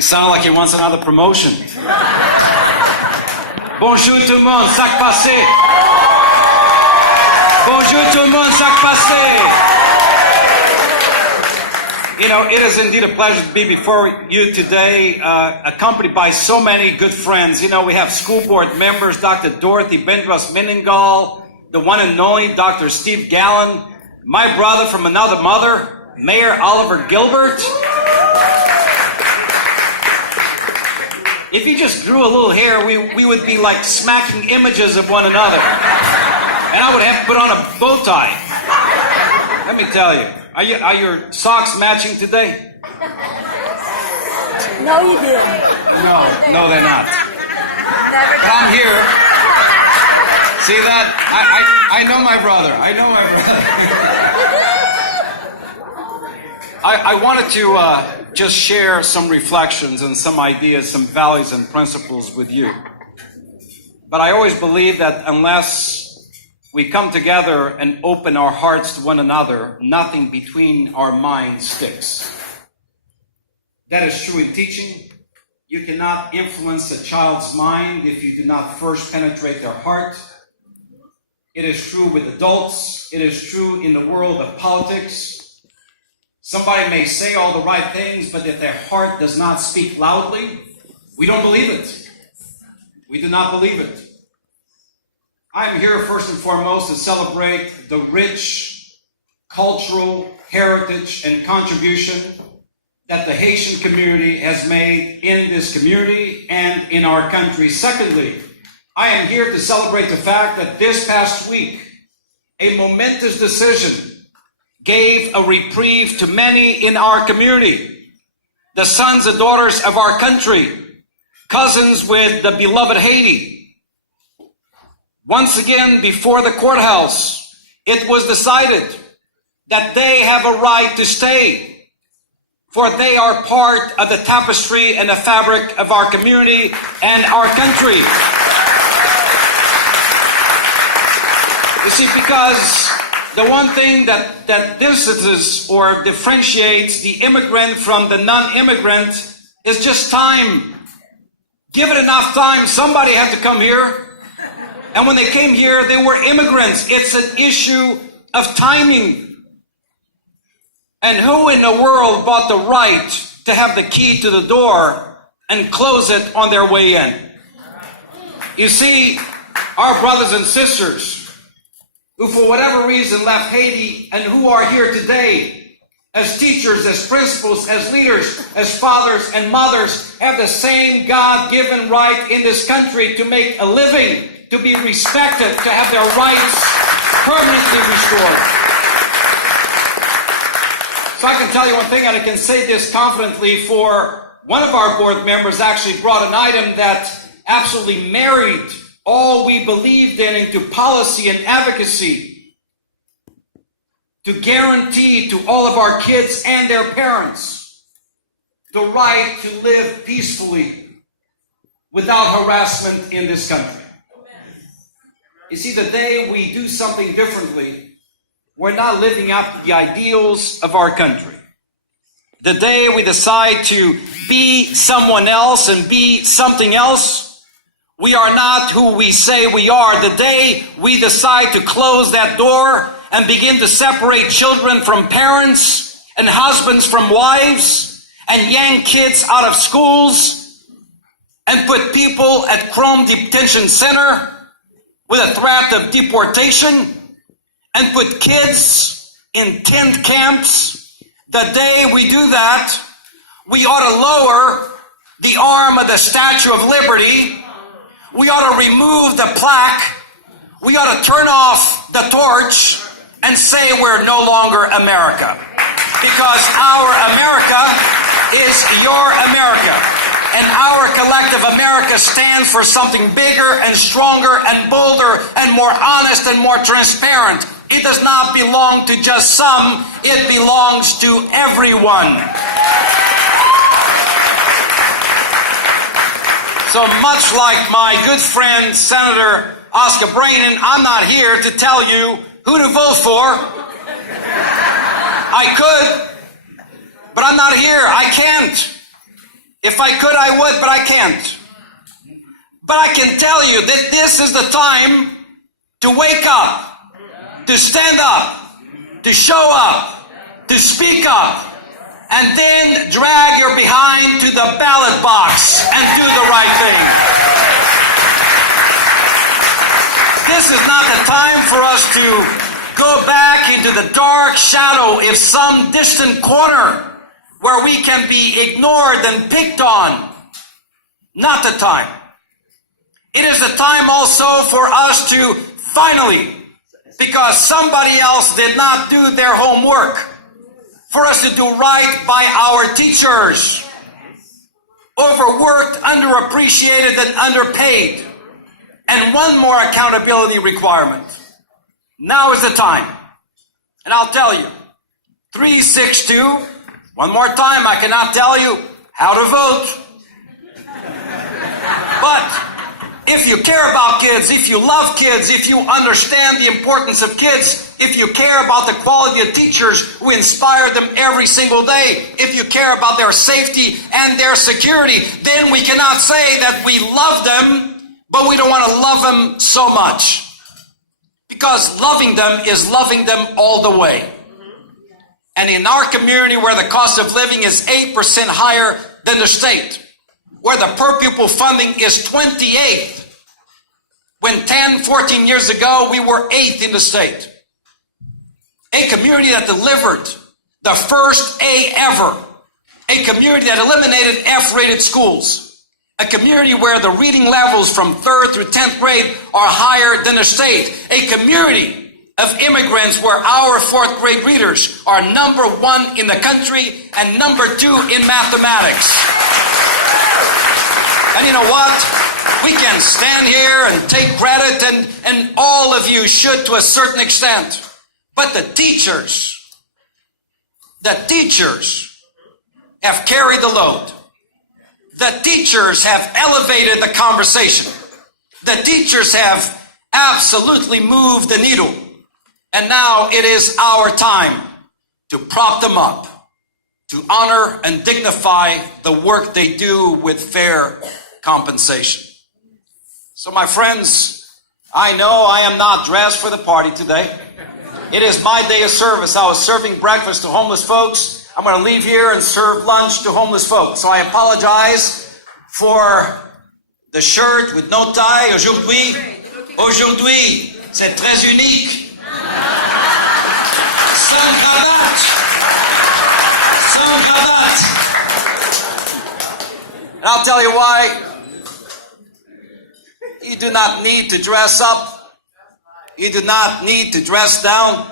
He sounds like he wants another promotion. Bonjour tout le monde, sac passé. Bonjour tout le monde, sac passé. You know, it is indeed a pleasure to be before you today, accompanied by so many good friends. You know, we have school board members, Dr. Dorothy Bendras-Meningall, the one and only Dr. Steve Gallen, my brother from another mother, Mayor Oliver Gilbert. If he just grew a little hair, we would be like smacking images of one another. And I would have to put on a bow tie. Let me tell you. Are your socks matching today? No, you didn't. No, they're not. But I'm here. See that? I know my brother. I wanted to just share some reflections and some ideas, some values and principles with you. But I always believe that unless we come together and open our hearts to one another, nothing between our minds sticks. That is true in teaching. You cannot influence a child's mind if you do not first penetrate their heart. It is true with adults. It is true in the world of politics. Somebody may say all the right things, but if their heart does not speak loudly, we don't believe it. We do not believe it. I'm here first and foremost to celebrate the rich cultural heritage and contribution that the Haitian community has made in this community and in our country. Secondly, I am here to celebrate the fact that this past week, a momentous decision gave a reprieve to many in our community, the sons and daughters of our country, cousins with the beloved Haiti. Once again, before the courthouse, it was decided that they have a right to stay, for they are part of the tapestry and the fabric of our community and our country. You see, because the one thing that distances or differentiates the immigrant from the non-immigrant is just time. Give it enough time, somebody had to come here. And when they came here, they were immigrants. It's an issue of timing. And who in the world bought the right to have the key to the door and close it on their way in? You see, our brothers and sisters who for whatever reason left Haiti and who are here today as teachers, as principals, as leaders, as fathers and mothers have the same God-given right in this country to make a living, to be respected, to have their rights permanently restored. So I can tell you one thing, and I can say this confidently, for one of our board members actually brought an item that absolutely married all we believed in into policy and advocacy to guarantee to all of our kids and their parents the right to live peacefully without harassment in this country. You see, the day we do something differently, we're not living up to the ideals of our country. The day we decide to be someone else and be something else, we are not who we say we are. The day we decide to close that door and begin to separate children from parents and husbands from wives and yank kids out of schools and put people at Chrome Detention Center with a threat of deportation, and put kids in tent camps, the day we do that, we ought to lower the arm of the Statue of Liberty. We ought to remove the plaque. We ought to turn off the torch and say we're no longer America. Because our America is your America. And our collective America stands for something bigger and stronger and bolder and more honest and more transparent. It does not belong to just some, it belongs to everyone. So much like my good friend Senator Oscar Brainen, I'm not here to tell you who to vote for. I could, but I'm not here. I can't. If I could, I would, but I can't. But I can tell you that this is the time to wake up, to stand up, to show up, to speak up, and then drag your behind to the ballot box and do the right thing. This is not the time for us to go back into the dark shadow of some distant corner where we can be ignored and picked on. Not the time. It is the time also for us to finally, because somebody else did not do their homework, for us to do right by our teachers. Overworked, underappreciated, and underpaid. And one more accountability requirement. Now is the time. And I'll tell you, 362, one more time, I cannot tell you how to vote. But if you care about kids, if you love kids, if you understand the importance of kids, if you care about the quality of teachers who inspire them every single day, if you care about their safety and their security, then we cannot say that we love them, but we don't want to love them so much. Because loving them is loving them all the way. And in our community where the cost of living is 8% higher than the state, where the per pupil funding is 28th, when 10, 14 years ago we were 8th in the state. A community that delivered the first A ever. A community that eliminated F-rated schools. A community where the reading levels from 3rd through 10th grade are higher than the state. A community of immigrants where our 4th grade readers are number 1 in the country and number 2 in mathematics. And you know what? We can stand here and take credit, and all of you should to a certain extent. But the teachers have carried the load. The teachers have elevated the conversation. The teachers have absolutely moved the needle. And now it is our time to prop them up, to honor and dignify the work they do with fair compensation. So my friends, I know I am not dressed for the party today. It is my day of service. I was serving breakfast to homeless folks. I'm going to leave here and serve lunch to homeless folks. So I apologize for the shirt with no tie. Aujourd'hui, c'est très unique. Sans cravate. And I'll tell you why. You do not need to dress up. You do not need to dress down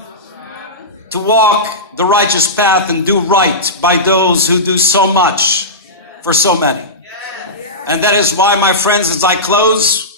to walk the righteous path and do right by those who do so much for so many. And that is why, my friends, as I close,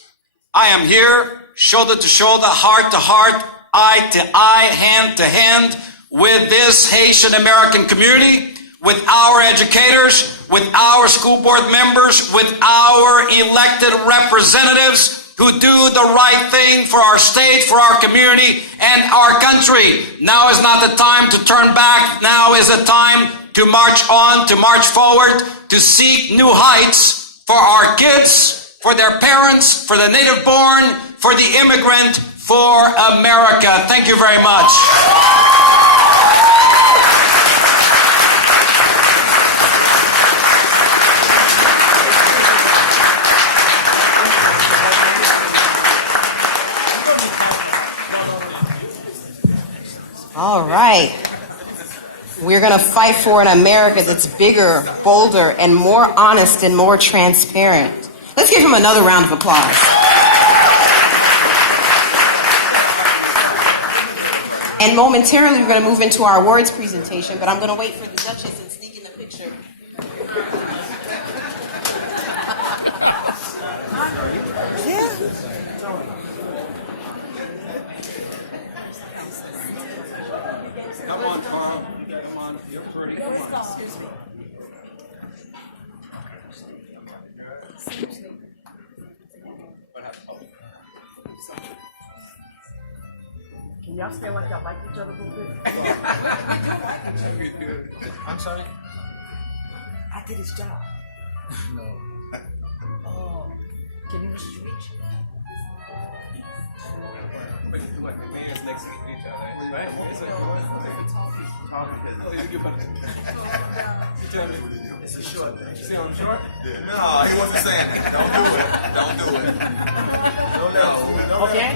I am here, shoulder to shoulder, heart to heart, eye to eye, hand to hand, with this Haitian American community, with our educators, with our school board members, with our elected representatives who do the right thing for our state, for our community, and our country. Now is not the time to turn back. Now is the time to march on, to march forward, to seek new heights for our kids, for their parents, for the native born, for the immigrant, for America. Thank you very much. All right. We're going to fight for an America that's bigger, bolder, and more honest and more transparent. Let's give him another round of applause. And momentarily, we're going to move into our words presentation, but I'm going to wait for the Duchess and sneak in the picture. Yeah. Come on, Carl. Come on. You're pretty. Come on. Can y'all stand like y'all like each other a little bit? I'm sorry? I did his job. Oh, can you switch? Hands next to each other, right? It's a short. You see I'm short? No, he wasn't saying that. Don't do it. Don't do it. No. Okay.